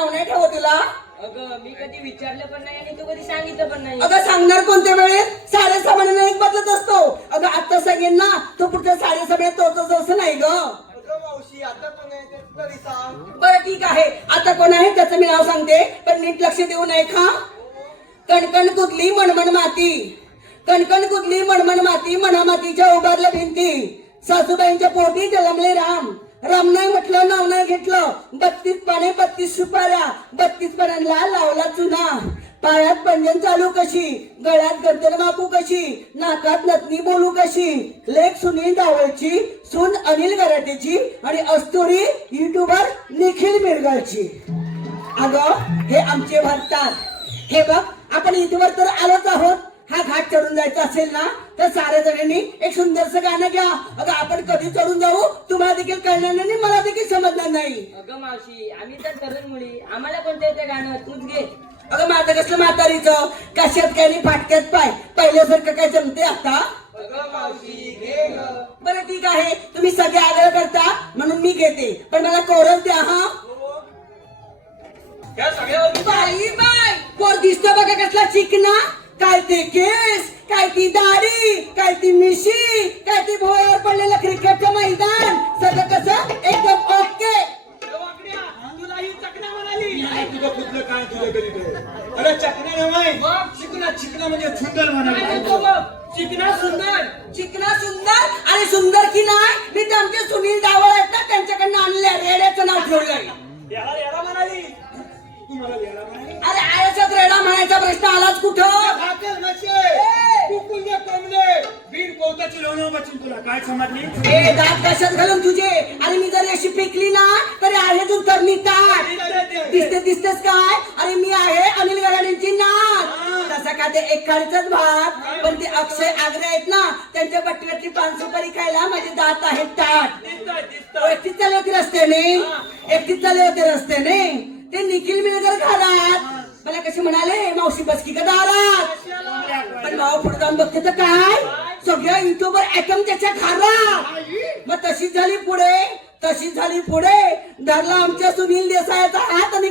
नाव नाही ठेवत तुला? अगं मी कधी विचारलं पण नाही आणि तू कधी सांगितलं पण नाही. अगं सांगणार कोणत्या वेळेस साडेसहा महिन्याने एक बदलत असतो. अगं आता सांगेन ना तो पुढच्या साडेसहा महिन्यात तोच असं नाही ग. अगं मावशी आता पण आहे ते तरी सांग. बरं ठीक आहे. आता कोण आहे त्याचं मी नाव सांगते. पण नीट लक्ष देऊ नये खा कणकण कुदली मणमण माती. कणकण कुदली मणमण माती मना मातीच्या उभारल्या भिंती. सासूबाईंच्या पोटी जलमले राम. राम म्हटलं नावनाय घेतलं. बत्तीस पाने बत्तीस सुपाऱ्या. बत्तीस पानांना लावला चुना. पायात पंजन चालू कशी? गळ्यात गंतर मापू कशी? नाकात नतनी बोलू कशी? लेख सुनील दावळची सून अनिल गराटेची आणि अस्तुरी युट्यूबर निखिल मिरगळची. अगं हे आमचे भारतात. हे बघ आपण इथवर तर आलोच आहोत. घाट चढून जायचा असेल ना तर साऱ्या जणांनी एक सुंदरसं गाणं घ्या. अगं आपण कधी चढून जाऊ तुम्हाला देखील कळणार नाही आणि मला देखील समजणार नाही. अगं मावशी आम्ही तर तरुण मुली. आम्हाला कोणतं येते गाणं? तूच घे. अगं माझं कसलं म्हातारीचं? कशात काय फाटक्यात पाय? पहिल्यासारखं काय जमते आता? अगं मावशी घे ग. बरं ठीक आहे. तुम्ही सगळे आग्रह करता म्हणून मी घेते. पण मला कोरच द्या हा. ह्या सगळ्यावर बाई बाई! कोण दिसतो बघा कसला चिकना. काय ते केस काय ती दाढी काय ती मिशी दिसतेस काय? अरे मी आहे अनिल गराडेंची नात. तसं काय ते एक खाडीचाच भात पण ते अक्षय आग्रे आहेत ना त्यांच्या बट्टीवरची पान सुपारी खायला माझे दात आहेत ताट. एकटीच चालले होते रस्त्याने. एकटीच चालले होते रस्त्याने. ते निखिल मिळकर घरात. मला कसे म्हणाले मावशी बसकी का दारात? पण भाऊ पुढे जाऊन बघते तर काय? सगळ्या युट्यूबर ऍटम त्याच्या घरात. मग तशीच झाली पुढे तशीच झाली पुढे. धरला आमच्या सुनील देसाईचा हात आणि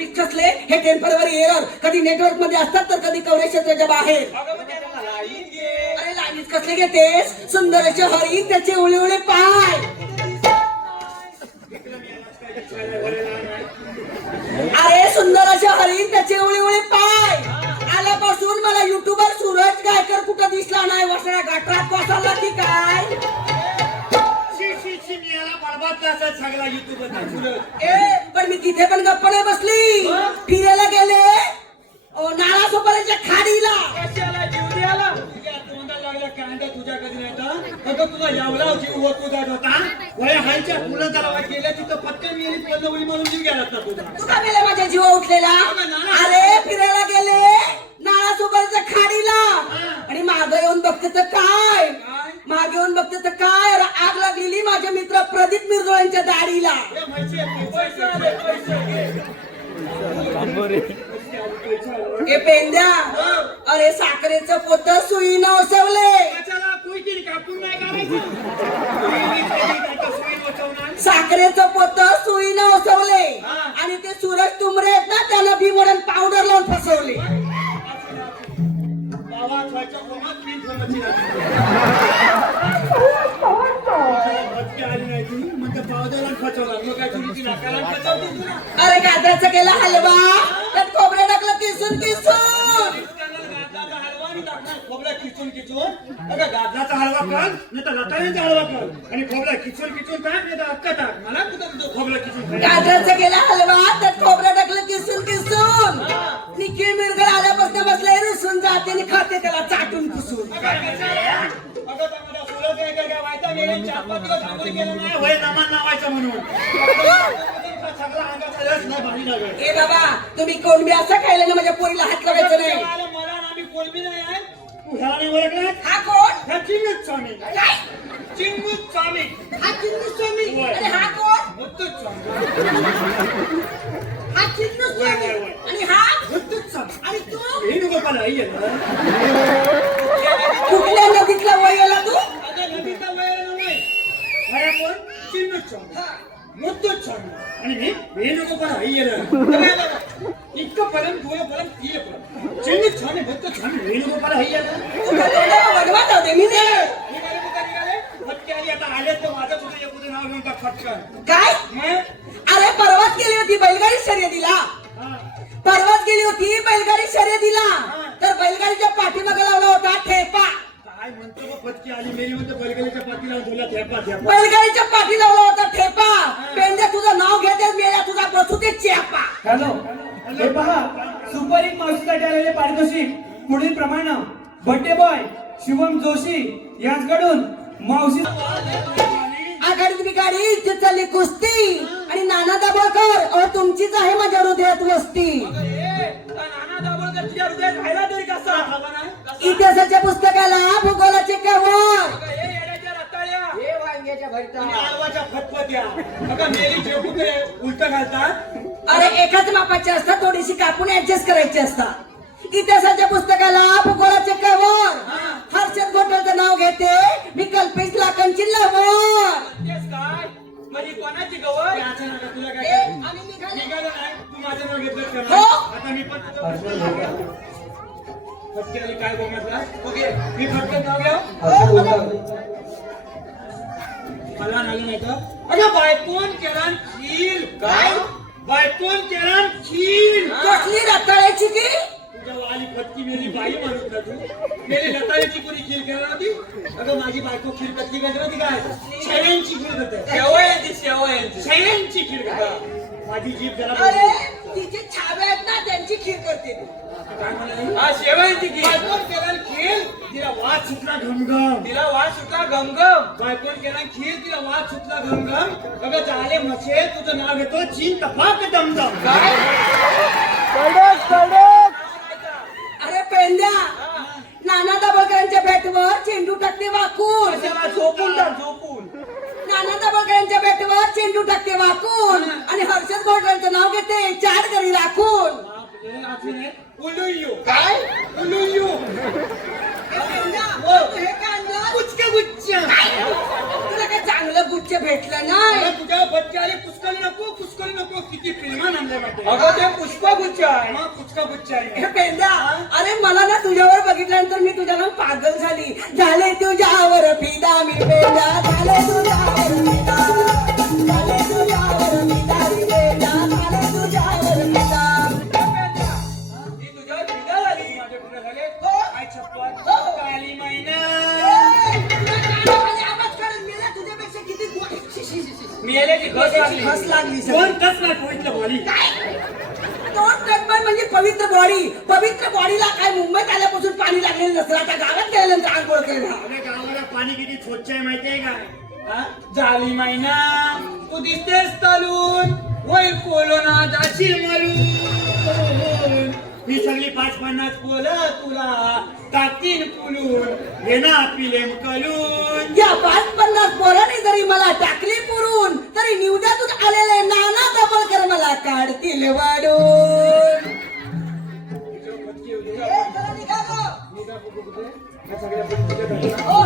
आहे. हे टेंपररी एरर. कधी नेटवर्कमध्ये असतात तर कधी कवरेज क्षेत्राच्या बाहेर. लाईन अरे लाईनीत कसले घेतेस? सुंदर हरिण त्याचे उळे उळे पाय. अरे सुंदर हरिण त्याचे उळे उळे पाय. आल्यापासून मला युट्यूबर सूरज गायकर कुठं दिसला नाही? वसण्या गाठात कोसळला की काय? मी याला करायचा सगळा युट्यूब ए पण मी तिथे पण गप्प नाही बसली फिरायला गेले. ओ, नाळा सोपाऱ्याच्या खाडीला. कांदा तुझ्या कधी नाही अगं जीव होता वया हायच्या त्याला गेल्या तिथं पत्ते मिळाली पडलं उडी मारून जीव गेला तुझा. माझ्या जीवा उठलेला? अरे फिरायला गेले. नाळा सोपाऱ्याच्या खाडीला. आणि माग येऊन बघते तर काय? मागे येऊन बघते तर काय अरे आग लागलेली माझ्या मित्र प्रदीप मिरजोळ्यांच्या दाढीला. ए पेंद्या अरे साखरेचं पोत सुई वाचवणार. साखरेचं पोत सुईनं ओसवले. आणि ते सूरज तुमरे आहेत ना त्याला म्हणून पावडर लावून फसवले. बाबा, खायच्या कोमात मी आली नाही ती. मग काय नाकाला तुला? अरे गाजराचा केला हलवा त्यात खोबरं टाकलं किसून किसून. खोबऱ्या खिचून खिचून अगं गाजराचा हलवा कर नाही तर रताळ्याचा हलवा कर आणि खोबऱ्या खिचून खिचून टाक नाही तर अक्का टाक. मला कुठं खोबऱ्या खायचं? गाजराचा केला हलवा त्यात खोबरं टाकलं किसून किसून निखिल मिरगड आल्यापासून बसले रुसून जाते आणि खाते त्याला चाटून पुसून अगं त्यामध्ये सोळं काय काय काय व्हायचं नाही, चार पाच दिवस आंघोळ केलं नाही, वय जमान नावायचं म्हणून सगळा त्याने खाते त्याला चाटून पुसून. ए बाबा तुम्ही कोणबी असं खायला ना माझ्या पोरीला हात लावायचं नाही. हा कोण? स्वामी काय? हा चिन्नू स्वामी. आणि हा कोण? हा चिन्नू स्वामी. पण कुठल्या नदीतला वयला तू? नदीतला वयला नाही मला कोण चिन्ह चौदा मुद्दू चौदा आणि मी वेणुको पण हय्यला इतकं पर्यंत तुला पर्यंत तीय पर्यंत चिन्ह छान भक्त छान वेणुको पण हय्यला वडवा जाऊ दे मी दे आता आले तर माझं तुझं एक नाव घेऊन का फटकन काय? अरे परवाच केली होती बैलगाडी शर्यतीला. होती बैलगाडी शर्यतीला तर बैलगाडीच्या पाठीमागे लावला होता ठेपा. काय म्हणतो आली मेरी म्हणतो पाठीला बैलगाडीच्या पाठी लावला होता ठेपा. पेंद्या तुझं नाव घेते मेल्या तुझा बसू ते चेपा. हॅलो. हे पहा सुपर हिट मावशीसाठी आलेले पारितोषिक पुढील प्रमाणे बड्डे बॉय शिवम जोशी यांच्याकडून मावशी आघाडीत बिगाडी इथे चालली कुस्ती. आणि नाना दाभोळकर तुमचीच आहे माझ्या हृदयात वस्ती. इतिहासाच्या पुस्तकाला भूगोलाचे कवर हे हे वांग्याच्या भरता. उलट घालतात. अरे एकाच मापाचे असतात थोडीशी कापून ऍडजस्ट करायची असतात. इतिहासाच्या पुस्तकाला भूगोलाचे कवर हर्षद गोटलचं नाव घेते. मी कल्पेश लाखांची तेच काय? म्हणजे कोणाची गवळ आता तुला काय आणि निघाले. निघालं नाही. तू माझं नाव घेतलं का हो. आता मी पण तुझं फटके आली काय बोलणार ओके मी फटकन नाव घ्या मला आलं नाही का अगं बायकोन केरान खील काय? बायकोन केरान खील कसली रताळ्याची की? तुझ्या वाली फटकी मेरी बाई म्हणत ना तू मेरी लताळीची कोणी खीर करणार होती अगं माझी बायको खीर कसली करते होती काय? शेळ्यांची खीर करते. शेवयांची शेवयांची. शेळ्यांची खीर करते. माझी जीभ जरा अरे. तिचे छावे आहेत ना त्यांची खीर करते ती. काय म्हणाली? हा शेवयांची की बायकोन केरान खीर. तिला वाद सुटला घमघम. तिला वास सुटला गमगम बायकोन केरान खीर तिला वाद सुटला घमघम. अगं झाले मछे तुझं नाव घेतो चीन तपाक दमदम. काय? अरे पेंद्या नाना दाभोळकरांच्या बॅटवर चेंडू टाकते वाकून. झोपून टाक झोपून. दाभोळकरांच्या बॅटवर चेंडू टाकते वाकून आणि हर्षद गोटलांचं नाव घेते चार घरी राखून. काय? हे काय? तुला चांगलं गुच्छ भेटलं नाही? तुझ्या पुष्कळी पुष्कळी नको किती प्रेमान आणले वाटते अगं ते पुष्पगुच्छ आहे. मग पुचका गुच्चा आहे. हे पेंद्या अरे मला ना तुझ्यावर बघितल्यानंतर मी तुझ्याला पागल झाली. झाले तुझ्यावर फिदा मी पेंद्या झाले तुझ्यावर फिदा. दोन टक्कर म्हणजे पवित्र बॉडी. पवित्र बॉडीला काय मुंबईत आल्यापासून पाणी लागलेलं नसतं. आता गावात गेल्यानंतर आंघोळ केलं. आपल्या गावाला पाणी किती स्वच्छ आहे माहितीये का? हा? झाली मैना. तू दिसतेस तलून. वय कोलोना जाशील मरून. ही सगळी पाच पन्नास पोल तुला टाकीन पुलून. येना पिलेम कलून. या पाच पन्नास पोरांनी जरी मला टाकली तरी निवड्यातून आलेले नाना दाभोळकर मला काढतील वाढून. ए,